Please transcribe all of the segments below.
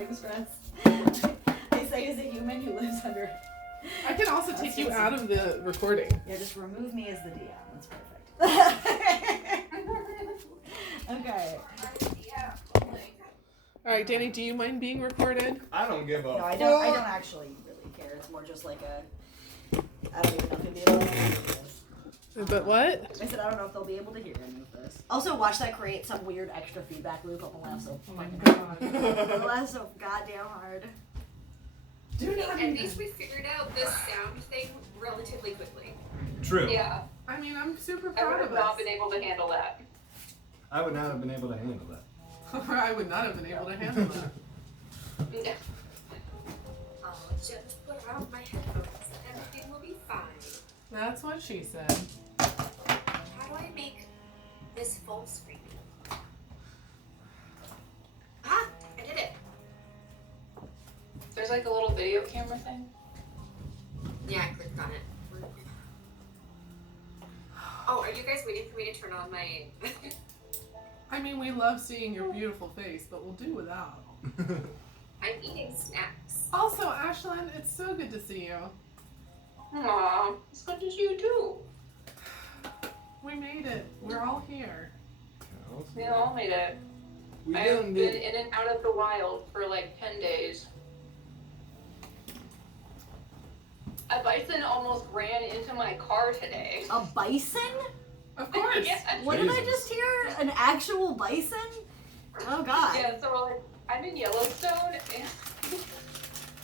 recording stress. They say as a human who lives under. I can also take you out of the recording. Yeah, just remove me as the DM. That's perfect. Okay. All right, Danny, do you mind being recorded? I don't give a No, I don't actually really care. It's more just like a. I don't even know if they'll be able to hear this. But what? I said I don't know if they'll be able to hear any of this. Also, watch that create some weird extra feedback loop. I'm gonna laugh so Oh my fucking. god. I'm gonna laugh so goddamn hard. Dude, At least we figured out this sound thing relatively quickly. True. Yeah. I mean, I'm super I would proud have of not us. been able to handle that. I would not have been able to handle that. I would not have been able to handle that. No. I'll just put on my headphones and everything will be fine. That's what she said. How do I make this full screen? Ah! I did it! There's like a little video camera thing. Yeah, I clicked on it. Oh, are you guys waiting for me to turn on my... I mean, we love seeing your beautiful face, but we'll do without. I'm eating snacks. Also, Ashlyn, it's so good to see you. Aw, it's good to see you too. We made it. We're all here. We all made it. We I've didn't been need... in and out of the wild for like 10 days. A bison almost ran into my car today. A bison? Of course. Yes. What did I Jesus. just hear? An actual bison? Oh god. Yeah, so we're like, I'm in Yellowstone and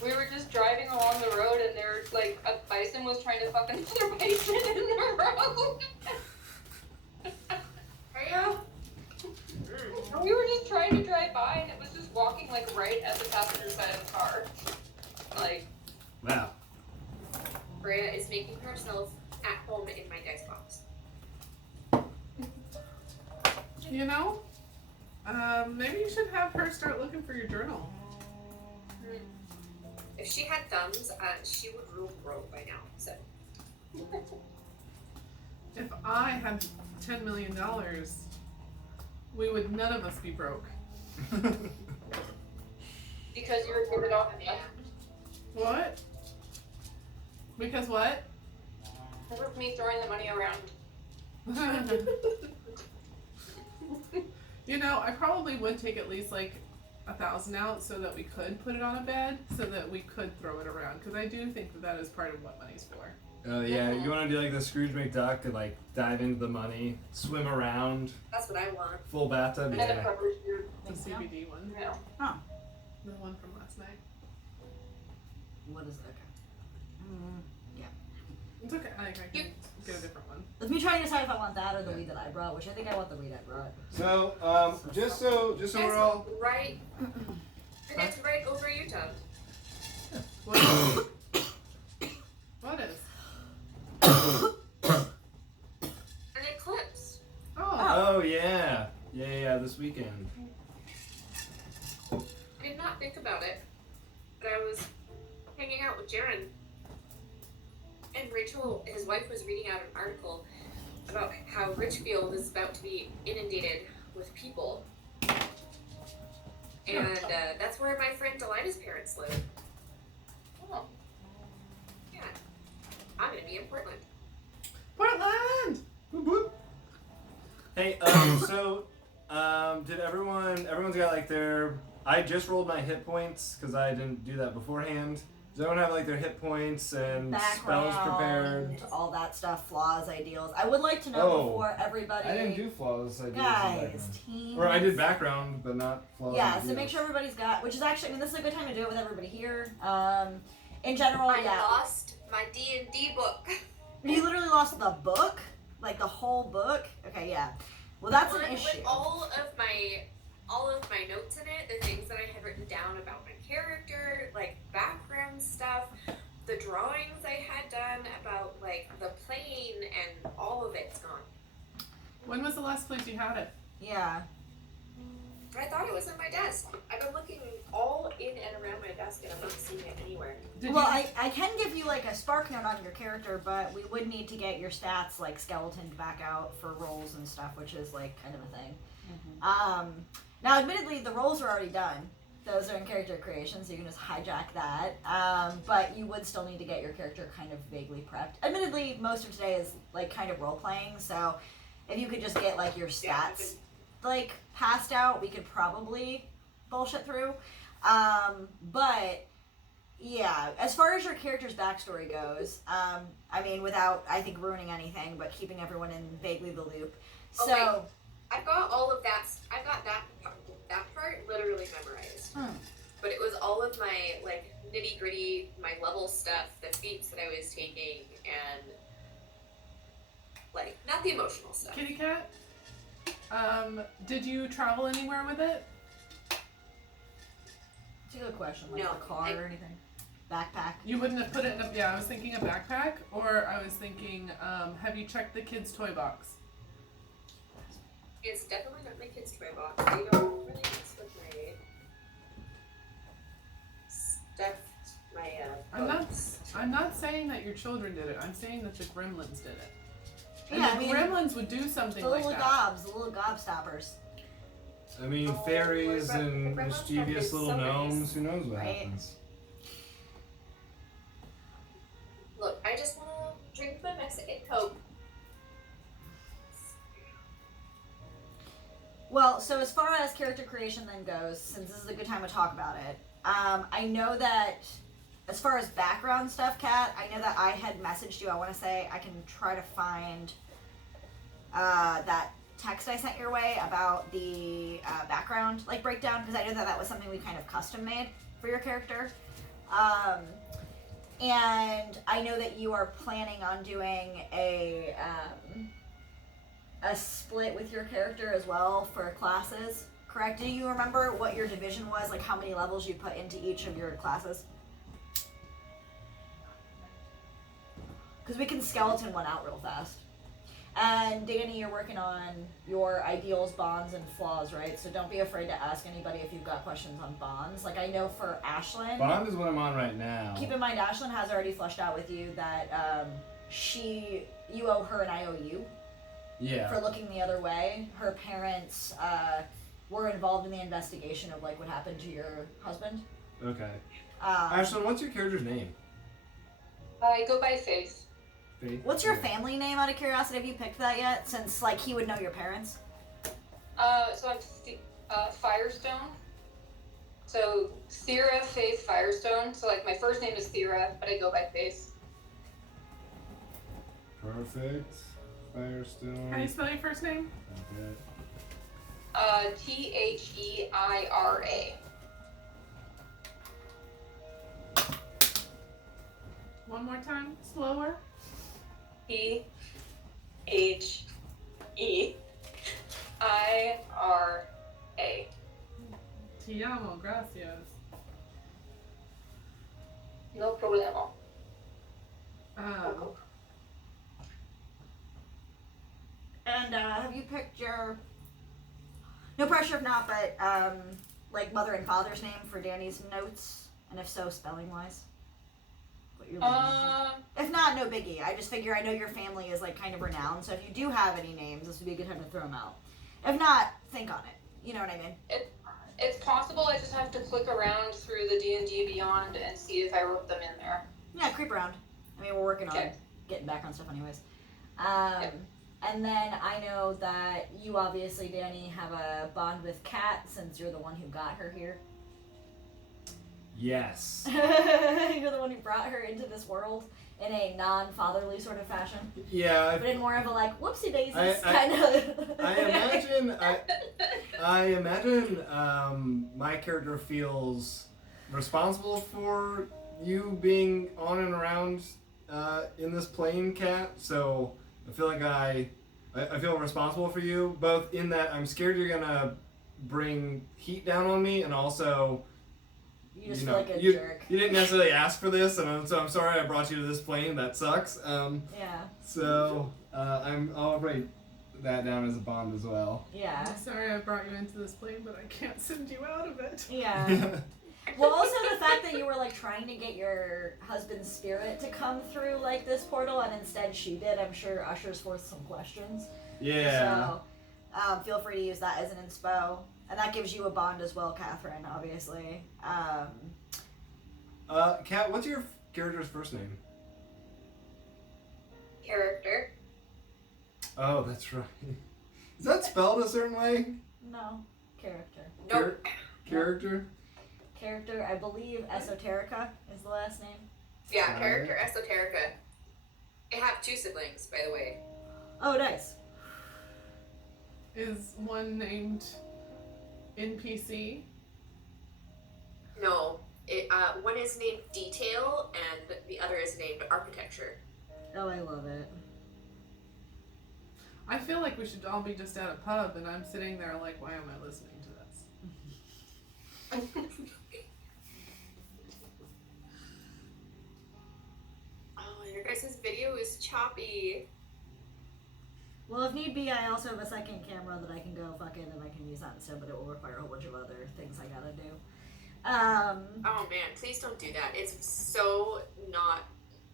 we were just driving along the road and there like a bison was trying to fuck another bison in the road. And we were just trying to drive by and it was just walking like right at the passenger side of the car. Like, Wow. Freya is making herself at home in my dice box. You know, maybe you should have her start looking for your journal. If she had thumbs, she would rule the world by now. So If I had $10 million, we would none of us be broke. because you were given off an What? Because what? with me throwing the money around. You know, I probably would take at least like 1,000 out so that we could put it on a bed, so that we could throw it around. Because I do think that that is part of what money's for. Yeah, you want to do like the Scrooge McDuck and like dive into the money, swim around, that's what I want. full bathtub. And then it Yeah. covers your, The CBD one. you know. The one from last night. What is that? It's okay. I can get a different one. Let me try to decide if I want that or the weed that I brought, which I think I want the weed I brought. So, just so we're all. Right. And it's right over you, Tom. What is? What is? An eclipse. Oh. Oh yeah, this weekend. I did not think about it, but I was hanging out with Jaren, and Rachel, his wife, was reading out an article about how Richfield is about to be inundated with people. And that's where my friend Delina's parents live. Oh. Yeah. I'm gonna be in Portland. Portland! Boop, boop. Hey, did everyone's got like their, I just rolled my hit points because I didn't do that beforehand. Does everyone have like their hit points and spells prepared? all that stuff, flaws, ideals. I would like to know Oh. before everybody. I didn't do flaws, I did Guys, teams. Or I did background, but not flaws. Yeah, and so make ideals. sure everybody's got, which is actually, I mean, this is a good time to do it with everybody here. In general, I yeah. lost my D&D book. You literally lost the book? Like the whole book? Okay, yeah. Well, that's an One issue. with all of my notes in it, the things that I had written down about my character, like background stuff, the drawings I had done about like the plane, and all of it's gone. When was the last place you had it? Yeah. But I thought it was in my desk. I've been looking all in and around my desk, and I'm not seeing it anywhere. Did Well, you? I can give you like a spark note on your character, but we would need to get your stats like skeletoned back out for rolls and stuff, which is like kind of a thing. Now, admittedly, the rolls are already done. those are in character creation, so you can just hijack that. But you would still need to get your character kind of vaguely prepped. Admittedly, most of today is like kind of role playing, so if you could just get like your stats like passed out, we could probably bullshit through. But yeah, as far as your character's backstory goes, I mean, without I think ruining anything, but keeping everyone in vaguely the loop. So. Oh, I've got all of that. I've got that part literally memorized. But it was all of my like nitty gritty, my level stuff, the feats that I was taking, and like not the emotional stuff. Kitty cat. Did you travel anywhere with it? It's a good question. Like No, a car or anything? Backpack? You wouldn't have put it in a, yeah, I was thinking a backpack, or I was thinking, have you checked the kids' toy box? It's definitely not my kids' toy box. They don't really mess with my stuff. My books. I'm not saying that your children did it. I'm saying that the gremlins did it. And Yeah, the I mean, gremlins would do something the like little that. the little gobstoppers. I mean, Oh, fairies my and grandma's mischievous been little so nice. gnomes. Who knows what Right. happens? Look, I just want to drink my Mexican Coke. Well, so as far as character creation then goes, since this is a good time to talk about it, I know that as far as background stuff, Kat, I know that I had messaged you. I want to say I can try to find that text I sent your way about the background like breakdown, because I know that that was something we kind of custom made for your character. And I know that you are planning on doing a split with your character as well for classes, correct? Do you remember what your division was, like how many levels you put into each of your classes? Because we can skeleton one out real fast. And Danny, you're working on your ideals, bonds, and flaws, right? So don't be afraid to ask anybody if you've got questions on bonds. Like I know for Ashlyn, Bond is what I'm on right now. keep in mind Ashlyn has already fleshed out with you that you owe her and I owe you Yeah. for looking the other way. Her parents were involved in the investigation of like what happened to your husband. Okay. Um, Ashlyn, what's your character's name? I go by Faith. Faith? what's your Okay. family name out of curiosity? Have you picked that yet? Since like he would know your parents. So I'm Firestone. So Thera Faith Firestone. So like my first name is Thera, but I go by Faith. Perfect. Firestone. How do you spell your first name? Okay. Theira. One more time, slower. Theira. Te amo, gracias. No problema. And have you picked your? No pressure if not, but like mother and father's name for Danny's notes, and if so, spelling wise. What your If not, no biggie. I just figure I know your family is like kind of renowned, so if you do have any names, this would be a good time to throw them out. If not, think on it. You know what I mean? It's possible. I just have to click around through the D&D Beyond and see if I wrote them in there. Yeah, creep around. I mean, we're working on Okay. getting back on stuff anyways. Yep. And then I know that you obviously, Danny, have a bond with Kat since you're the one who got her here. Yes. You're the one who brought her into this world in a non-fatherly sort of fashion, Yeah. but in more of a like whoopsie daisies I- kind of. I imagine my character feels responsible for you being on and around in this plane, Cat. So I feel like I feel responsible for you, both in that I'm scared you're gonna bring heat down on me, and also You just you feel know, like a you, jerk. you didn't necessarily ask for this, and so I'm sorry I brought you to this plane. That sucks. Yeah. So I'll write that down as a bond as well. Yeah. I'm sorry I brought you into this plane, but I can't send you out of it. Yeah. Well, also the fact that you were like trying to get your husband's spirit to come through like this portal, and instead she did, I'm sure ushers forth some questions. Yeah. So, feel free to use that as an inspo. And that gives you a bond as well, Catherine, obviously. Kat, what's your character's first name? Character. Oh, that's right. Is that spelled a certain way? No. Character. Nope. Character? Character, I believe Esoterica is the last name. Yeah, Alright. character Esoterica. I have 2 siblings, by the way. Oh, nice. Is one named NPC? No, one is named Detail, and the other is named Architecture. Oh, I love it. I feel like we should all be just at a pub, and I'm sitting there like, why am I listening to this? Oh, your guys' video is choppy. Well, if need be, I also have a second camera that I can go fuck in and I can use that instead, but it will require a whole bunch of other things I gotta do. Oh man, please don't do that. It's so not.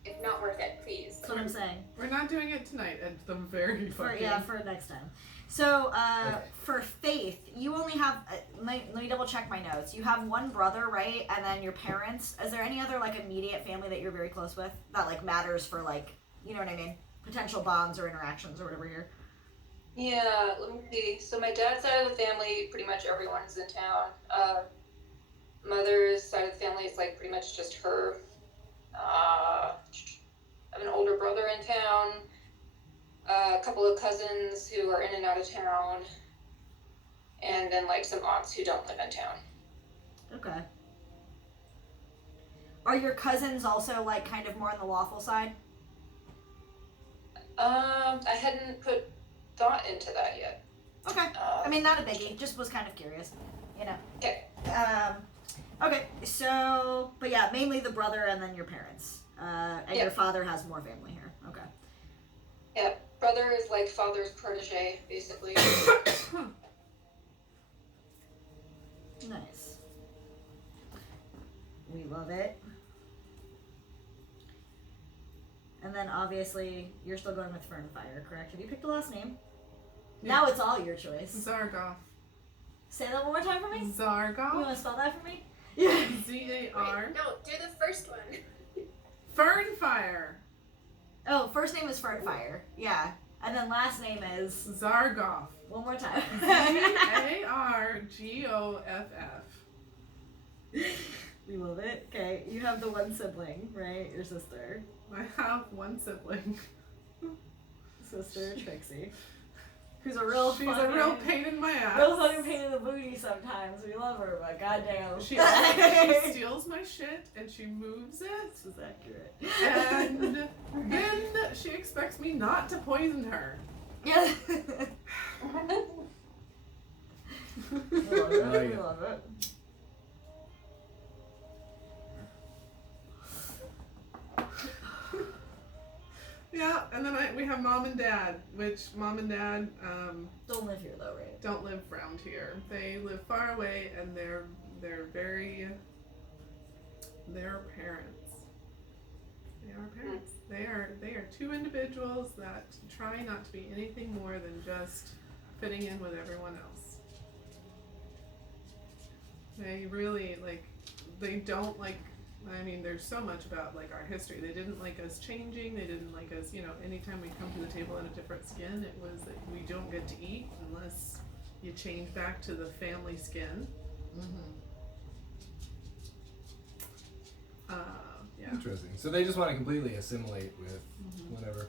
It's not worth it. Please. That's what I'm saying. We're not doing it tonight at the very fucking... For next time. So, Okay. for Faith, you only have, let me double check my notes. You have one brother, right? And then your parents. Is there any other, like, immediate family that you're very close with? That, like, matters for, like, you know what I mean? Potential bonds or interactions or whatever here. Yeah, let me see. So my dad's side of the family, pretty much everyone's in town. Mother's side of the family is like pretty much just her. I have an older brother in town. A couple of cousins who are in and out of town. And then like some aunts who don't live in town. Okay. Are your cousins also, like, kind of more on the lawful side? I hadn't put thought into that yet. Okay. I mean, not a biggie. Just was kind of curious, you know. Okay. Okay. So, but yeah, mainly the brother and then your parents. And Yeah. your father has more family here. Okay. Yeah, brother is like father's protege, basically. Nice. We love it. And then obviously you're still going with Fernfire, correct? Have you picked a last name? Yeah. Now it's all your choice. Zargoth. Say that one more time for me. You Zargoth? want to spell that for me? Yeah. Z-A-R. Wait, no, do the first one. Fernfire. Oh, first name is Fernfire. Yeah. And then last name is Zargoth. one more time. Z-A-R-G-O-F-F. We love it. Okay, you have the one sibling, right? Your sister. I have one sibling. Sister Trixie. Who's a real She's fucking, a real pain in my ass. real fucking pain in the booty sometimes. We love her, but goddamn. She steals my shit and she moves it. This is accurate. And then she expects me not to poison her. Yeah. We love it. like We it. love it. Yeah, and then we have mom and dad, which mom and dad Don't live here though, right? don't live around here. They live far away, and they're parents. They are parents. They are two individuals that try not to be anything more than just fitting in with everyone else. They really they don't like. I mean, there's so much about like our history. They didn't like us changing. They didn't like us, anytime we come to the table in a different skin, it was that we don't get to eat unless you change back to the family skin. Yeah. Interesting. So they just want to completely assimilate with whatever.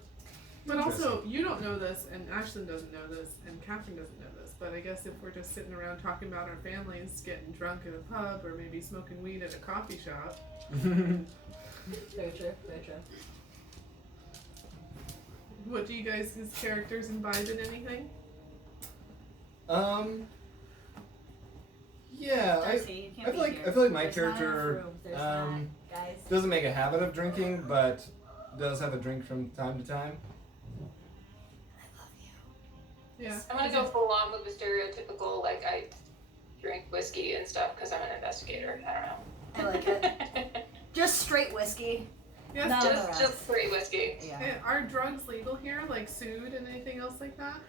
But also, you don't know this, and Ashlyn doesn't know this, and Catherine doesn't know this, but I guess if we're just sitting around talking about our families, getting drunk at a pub, or maybe smoking weed at a coffee shop. Very true. Very true. What do you guys' characters imbibe in anything? Yeah, Darcy, you can't I be feel like here. I feel like my There's not enough character room. There's not, guys. doesn't make a habit of drinking, but does have a drink from time to time. I love you. Yeah. I'm gonna go full on with the stereotypical, like, I drink whiskey and stuff because I'm an investigator. I I like don't it. know. Just straight whiskey. Yes. No. just free whiskey. Yeah. Hey, are drugs legal here, like Sood and anything else like that?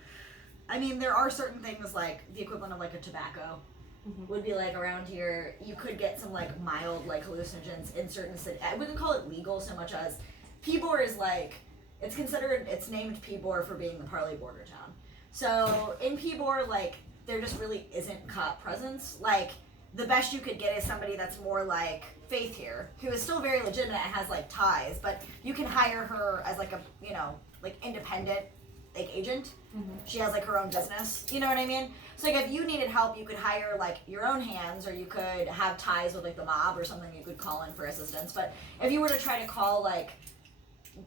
I mean, there are certain things like the equivalent of like a tobacco Mhm. would be like around here. You could get some like mild like hallucinogens in certain cities. I wouldn't call it legal so much as Pibor is like it's named Pibor for being the Parley border town. So in Pibor, like there just really isn't cop presence. Like the best you could get is somebody that's more like Faith here, who is still very legitimate and has like ties, but you can hire her as like a like independent like agent. Mhm. She has like her own business. You know what I mean? So like if you needed help, you could hire like your own hands, or you could have ties with like the mob or something. You could call in for assistance. But if you were to try to call like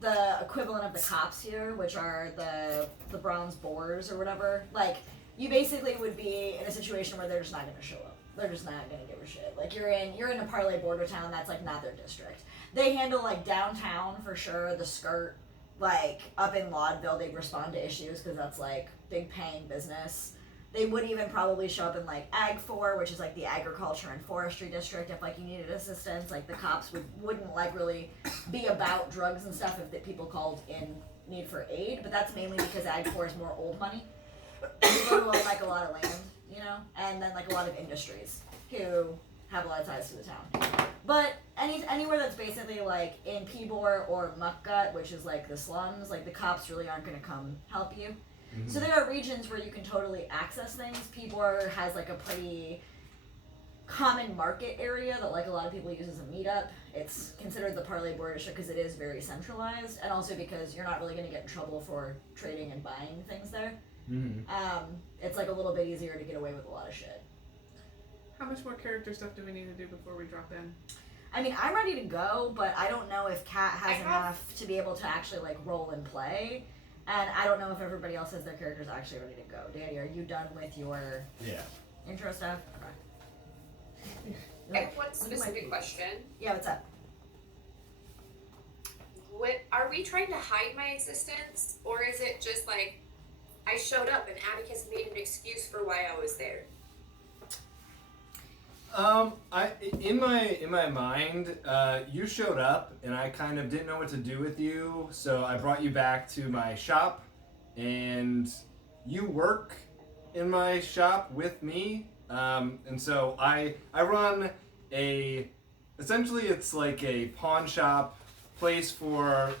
the equivalent of the cops here, which are the bronze boars or whatever, like you basically would be in a situation where they're just not going to show up. They're just not going to give a shit. Like you're in a Parley border town that's like not their district. They handle like downtown for sure, the skirt, like up in Laudville they respond to issues because that's like big paying business. They would even probably show up in like Ag 4, which is like the agriculture and forestry district if like you needed assistance. Like the cops wouldn't like really be about drugs and stuff if the people called in need for aid, but that's mainly because Ag 4 is more old money. People who own like a lot of land, you know, and then like a lot of industries who have a lot of ties to the town. But anywhere that's basically like in Pibor or Muckgut, which is like the slums, like the cops really aren't going to come help you. Mhm. So there are regions where you can totally access things. Pibor has like a pretty common market area that like a lot of people use as a meetup. It's considered the Parley border district because it is very centralized, and also because you're not really going to get in trouble for trading and buying things there. Mhm. It's like a little bit easier to get away with a lot of shit. How much more character stuff do we need to do before we drop in? I mean, I'm ready to go, but I don't know if Kat has I have- enough to be able to actually like roll and play. And I don't know if everybody else has their characters actually ready to go. Danny, are you done with your Yeah. intro stuff? Okay. I have one specific question. Yeah, what's up? Are we trying to hide my existence, or is it just like I showed up and Atticus made an excuse for why I was there? In my mind, you showed up, and I kind of didn't know what to do with you, so I brought you back to my shop, and you work in my shop with me, and so I run essentially it's like a pawn shop place for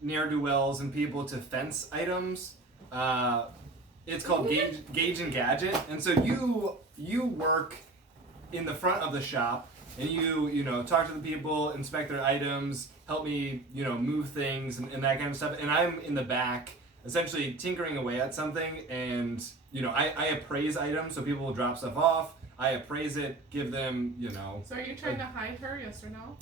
ne'er-do-wells and people to fence items. It's called Gauge and Gadget, and so you work in the front of the shop, and you talk to the people, inspect their items, help me move things and that kind of stuff, and I'm in the back essentially tinkering away at something, and I appraise items, so people will drop stuff off, I appraise it, give them So are you trying to hide her, yes or no?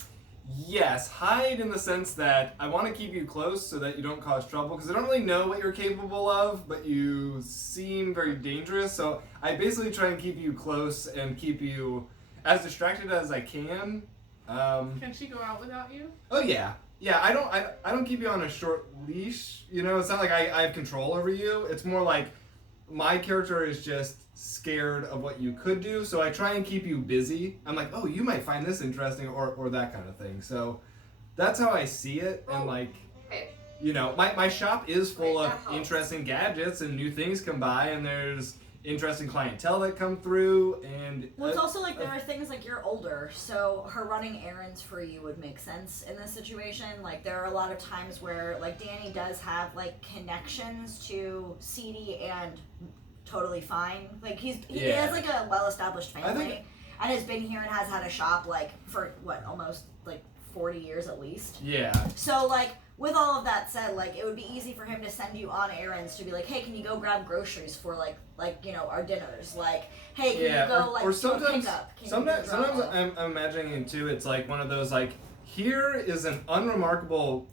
Yes, hide in the sense that I want to keep you close so that you don't cause trouble, because I don't really know what you're capable of, but you seem very dangerous, so I basically try and keep you close and keep you as distracted as I can. Can she go out without you? Oh yeah. Yeah, I don't keep you on a short leash, it's not like I have control over you, it's more like my character is just scared of what you could do, so I try and keep you busy. I'm like, oh, you might find this interesting, or that kind of thing. So that's how I see it, and like, Okay. my shop is full Right, of that helps. interesting gadgets, and new things come by, and there's interesting clientele that come through, and Well, it's also like there are things like you're older, so her running errands for you would make sense in this situation. Like there are a lot of times where like Danny does have like connections to CD and Totally Fine. Like he Yeah. has like a well-established I family think- and has been here and has had a shop like for what almost like 40 years at least. yeah. So like with all of that said, like it would be easy for him to send you on errands to be like, hey, can you go grab groceries for like our dinners? Like, hey, can you go like or do a sometimes, pickup? Can you sometimes, do a sometimes drop-off? I'm imagining it too. It's like one of those like, here is an unremarkable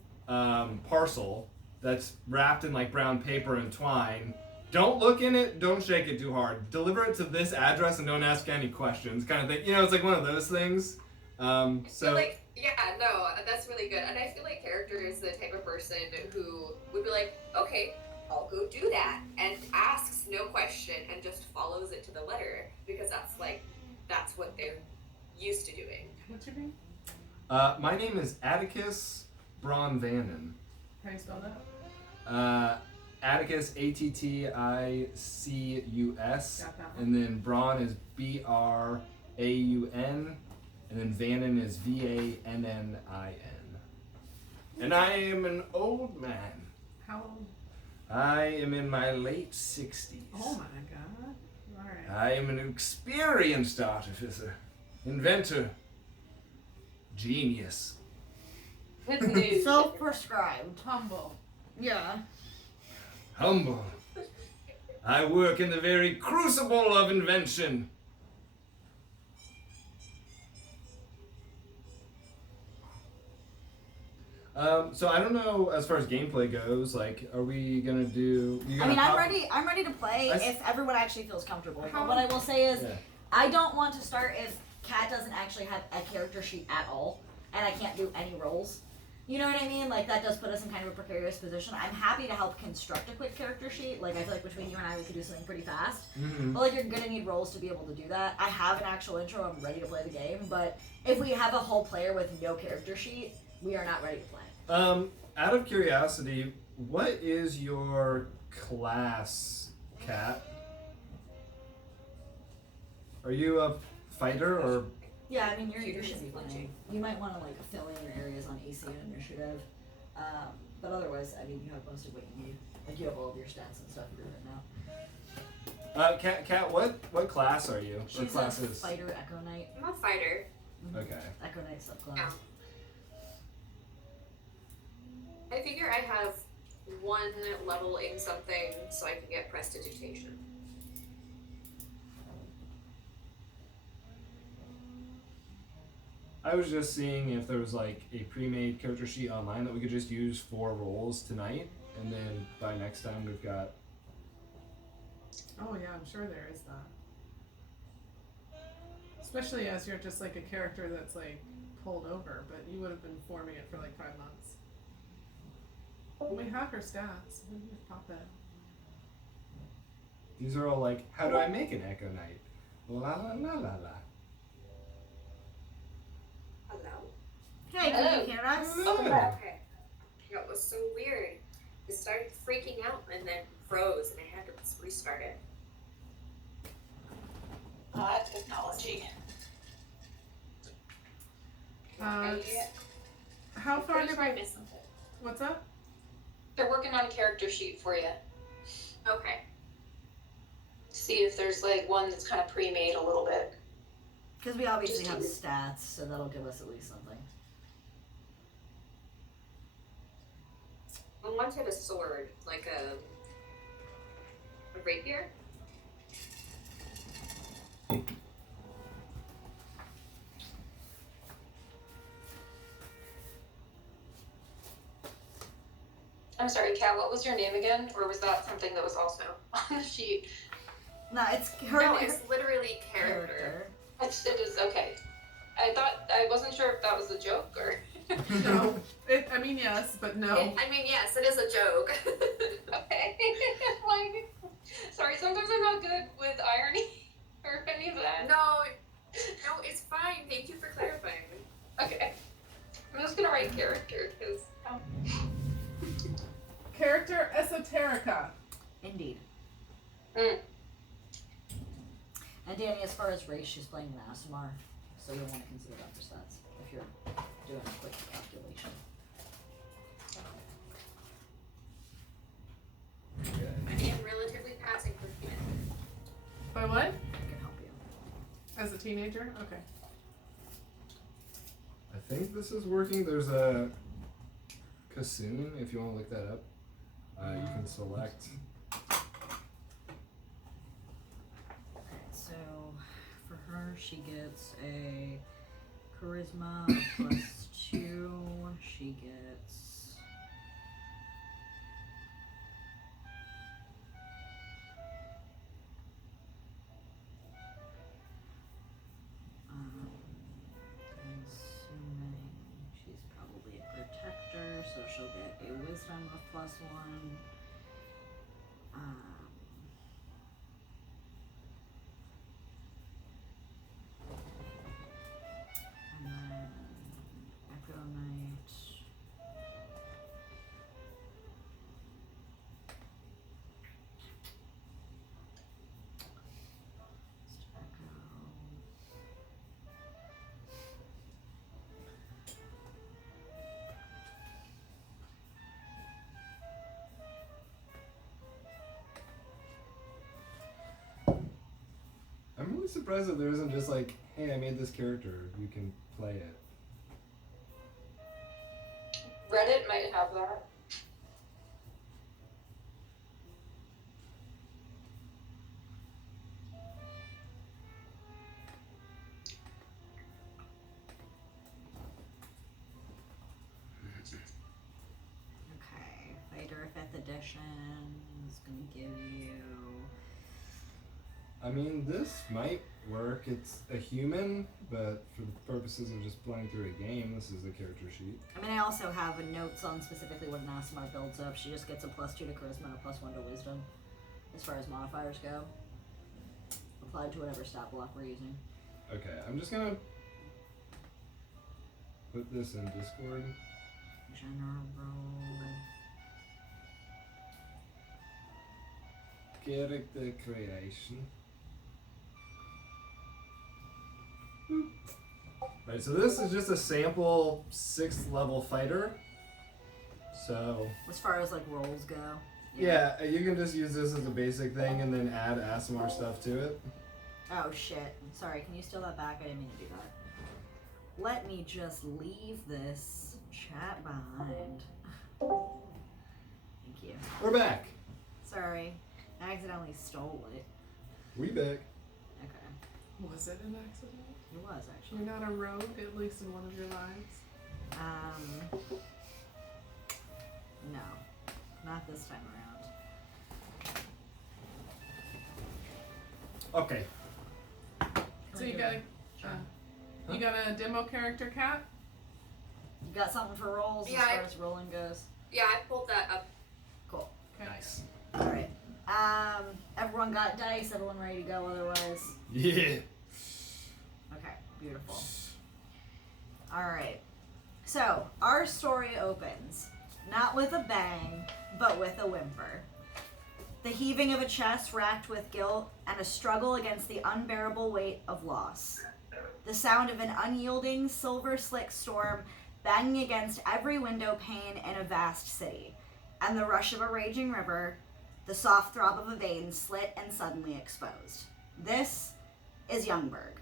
parcel that's wrapped in like brown paper and twine. Don't look in it. Don't shake it too hard. Deliver it to this address and don't ask any questions, kind of thing. It's like one of those things. I feel So like, yeah, no, that's really good. And I feel like character is the type of person who would be like, okay, I'll go do that, and asks no question and just follows it to the letter, because that's what they're used to doing. What's your name? my name is Atticus Braun Vannon. How do you spell that? Atticus, Atticus, Got that one. and then Braun is Braun, and then Vannon is Vannin. And I am an old man. How old? I am in my late 60s. Oh my god. Alright. I am an experienced artificer, inventor, genius. Good news. Self-prescribed. Humble. Yeah. Humble. I work in the very crucible of invention. So I don't know as far as gameplay goes. Like, are we gonna do? I mean, I'm ready. I'm ready to play if everyone actually feels comfortable. But what I will say is, Yeah. I don't want to start if Kat doesn't actually have a character sheet at all, and I can't do any roles. You know what I mean? Like, that does put us in kind of a precarious position. I'm happy to help construct a quick character sheet. Like, I feel like between you and I, we could do something pretty fast. Mm-hmm. But, like, you're gonna need roles to be able to do that. I have an actual intro. I'm ready to play the game. But if we have a whole player with no character sheet, we are not ready to play. Out of curiosity, what is your class, Kat? Are you a fighter or? Yeah, I mean, you should be fine. You might want to, like, fill in your areas on AC and initiative. But otherwise, I mean, you have most of what you need. Like, you have all of your stats and stuff you're in now. Kat, what class are you? She's What class a is? fighter Echo Knight. I'm a fighter. Okay. Echo Knight subclass. Yeah. I figure I have one level in something so I can get prestidigitation. I was just seeing if there was like a pre-made character sheet online that we could just use for roles tonight, and then by next time we've got. Oh yeah, I'm sure there is that. Especially as you're just like a character that's like pulled over, but you would have been forming it for like 5 months. We have her stats. We can just pop that. These are all like, how do I make an Echo Knight? La la la la la. Hello? Hey, Hello. can you hear us? Yeah. Okay. That was so weird. It started freaking out and then froze and I had to restart it. Technology. How far Pretty did sure I we? missed something. What's up? They're working on a character sheet for you. Okay. See if there's like one that's kind of pre-made a little bit. Because we obviously Just have do- stats, so that'll give us at least something. I wanted a sword, like a rapier. I'm sorry, Kat, what was your name again? Or was that something that was also on the sheet? No, it's her, No, her it's literally character. character. It is, okay. I wasn't sure if that was a joke or. No. I mean, yes, but no. I mean, yes, it is a joke. Okay. Like, sorry, sometimes I'm not good with irony or any of that. No, it's fine. Thank you for clarifying. Okay. I'm just gonna write character because. Character Esoterica. Indeed. Mm. And Danny, as far as race, she's playing an Asimar, so you'll want to consider that for stats if you're doing a quick calculation. I am relatively passing for human. By what? I can help you. As a teenager? Okay. I think this is working. There's a Kassoon, if you want to look that up. You can select. Alright, so for her, she gets a charisma of +2. She gets. I'm assuming she's probably a protector, so she'll get a wisdom of +1. And then Echo Knight. really surprised that there isn't just like, hey, I made this character, you can play it. Reddit might have that. Okay, Fighter 5th edition is gonna give you. I mean, this might work. It's a human, but for the purposes of just playing through a game, this is a character sheet. I mean, I also have a notes on specifically what an Aasimar builds up. She just gets a +2 to charisma and a +1 to wisdom, as far as modifiers go. Applied to whatever stat block we're using. Okay, I'm just gonna put this in Discord. General. Character creation. Right, so this is just a sample 6th level fighter. So As far as like rolls go. yeah, you can just use this as a basic thing and then add Aasimar stuff to it. Oh shit. Sorry, can you steal that back? I didn't mean to do that. Let me just leave this chat behind. Thank you. We're back. Sorry. I accidentally stole it. We back. Okay. Was it an accident? It was actually. You're not a rogue, at least in one of your lives. No. Not this time around. Okay. So you got you got a demo character, Cat? You got something for rolls Yeah, as far as rolling goes? Yeah, I pulled that up. Cool. Okay. Nice. Alright. Everyone got dice, everyone ready to go otherwise? Yeah. Okay, beautiful. Alright. So, our story opens not with a bang, but with a whimper. The heaving of a chest racked with guilt and a struggle against the unbearable weight of loss. The sound of an unyielding, silver-slick storm banging against every window pane in a vast city, and the rush of a raging river, the soft throb of a vein slit and suddenly exposed. This is Youngberg.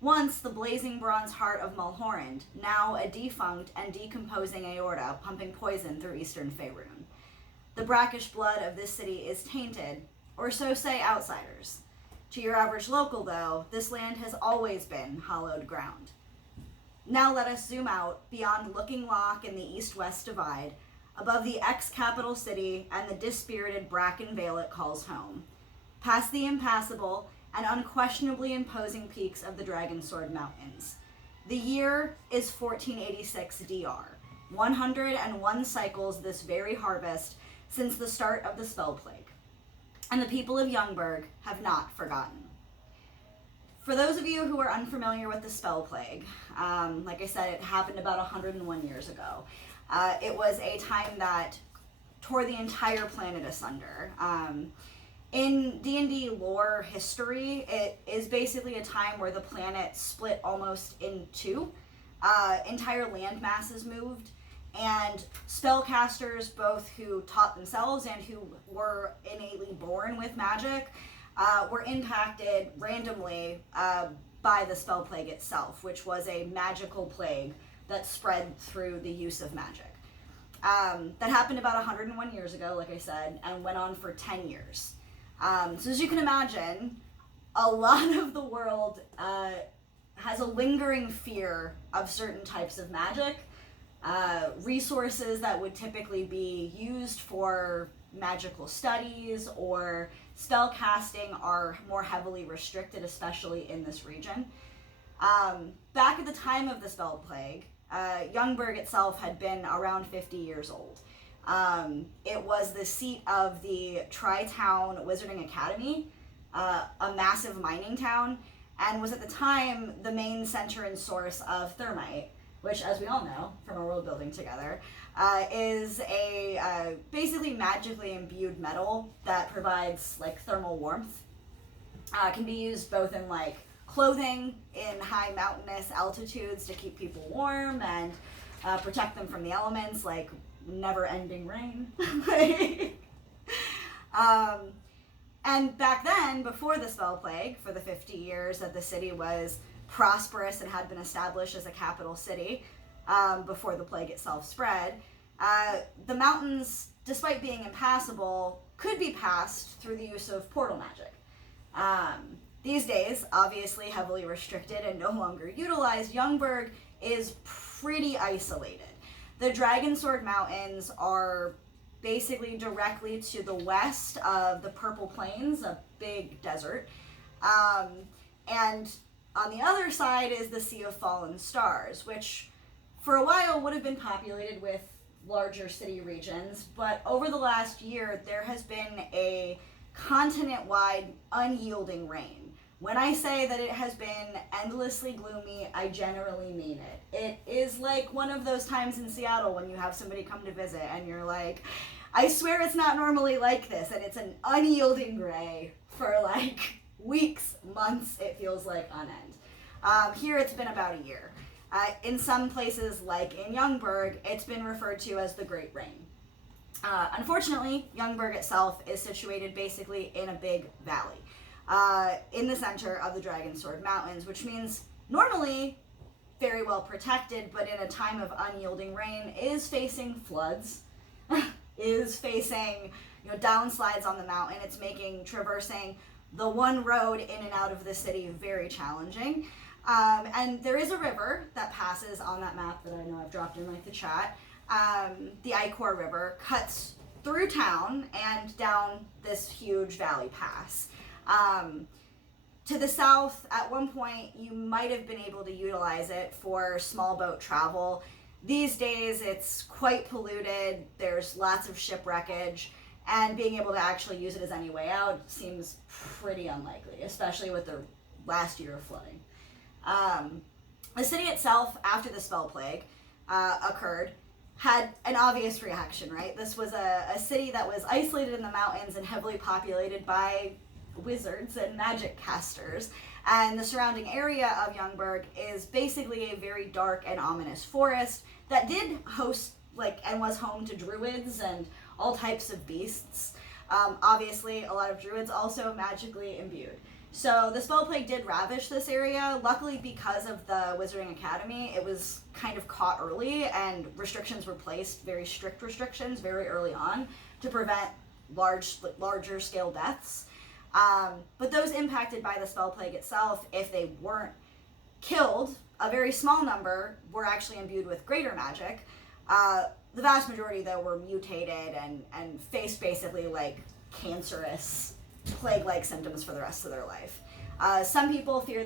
Once the blazing bronze heart of Mulhorand, now a defunct and decomposing aorta pumping poison through eastern Faerun. The brackish blood of this city is tainted, or so say outsiders. To your average local, though, this land has always been hallowed ground. Now let us zoom out beyond Looking Lock and the east-west divide, above the ex-capital city and the dispirited Bracken Vale it calls home, past the impassable and unquestionably imposing peaks of the Dragonsword Mountains. The year is 1486 DR, 101 cycles this very harvest since the start of the Spell Plague, and the people of Youngberg have not forgotten. For those of you who are unfamiliar with the Spell Plague, like I said, it happened about 101 years ago. It was a time that tore the entire planet asunder. In D&D lore history, it is basically a time where the planet split almost in two. Entire land masses moved, and spellcasters, both who taught themselves and who were innately born with magic, were impacted randomly by the Spell Plague itself, which was a magical plague that spread through the use of magic. That happened about 101 years ago, like I said, and went on for 10 years. So as you can imagine, a lot of the world has a lingering fear of certain types of magic. Resources that would typically be used for magical studies or spell casting are more heavily restricted, especially in this region. Back at the time of the Spell Plague, Youngberg itself had been around 50 years old. It was the seat of the Tri-Town Wizarding Academy, a massive mining town, and was at the time the main center and source of thermite, which, as we all know from our world building together, is a basically magically imbued metal that provides like thermal warmth. Can be used both in like clothing in high mountainous altitudes to keep people warm and protect them from the elements, like never-ending rain. And back then, before the spell plague, for the 50 years that the city was prosperous and had been established as a capital city, before the plague itself spread, the mountains, despite being impassable, could be passed through the use of portal magic. These days, obviously heavily restricted and no longer utilized, Youngberg is pretty isolated. The Dragonsword Mountains are basically directly to the west of the Purple Plains, a big desert. And on the other side is the Sea of Fallen Stars, which for a while would have been populated with larger city regions, but over the last year there has been a continent-wide unyielding rain. When I say that it has been endlessly gloomy, I generally mean it. It is like one of those times in Seattle when you have somebody come to visit and you're like, I swear it's not normally like this, and it's an unyielding gray for like weeks, months, it feels like on end. Here it's been about a year. In some places, like in Youngberg, it's been referred to as the Great Rain. Unfortunately, Youngberg itself is situated basically in a big valley in the center of the Dragonsword Mountains, which means normally very well protected, but in a time of unyielding rain is facing floods, is facing downsides on the mountain. It's making traversing the one road in and out of the city very challenging. And there is a river that passes on that map that I know I've dropped in like the chat. The Icor River cuts through town and down this huge valley pass. To the south, at one point, you might have been able to utilize it for small boat travel. These days, it's quite polluted. There's lots of shipwreckage, and being able to actually use it as any way out seems pretty unlikely, especially with the last year of flooding. The city itself, after the spell plague occurred, had an obvious reaction, right? This was a city that was isolated in the mountains and heavily populated by wizards and magic casters. And the surrounding area of Youngberg is basically a very dark and ominous forest that did host, and was home to druids and all types of beasts. Obviously, a lot of druids also magically imbued. So the spell plague did ravage this area. Luckily, because of the Wizarding Academy, it was kind of caught early, and restrictions were placed, very strict restrictions, very early on to prevent larger scale deaths. But those impacted by the spell plague itself, if they weren't killed, a very small number were actually imbued with greater magic. The vast majority, though, were mutated and faced basically cancerous plague-like symptoms for the rest of their life. Some people fear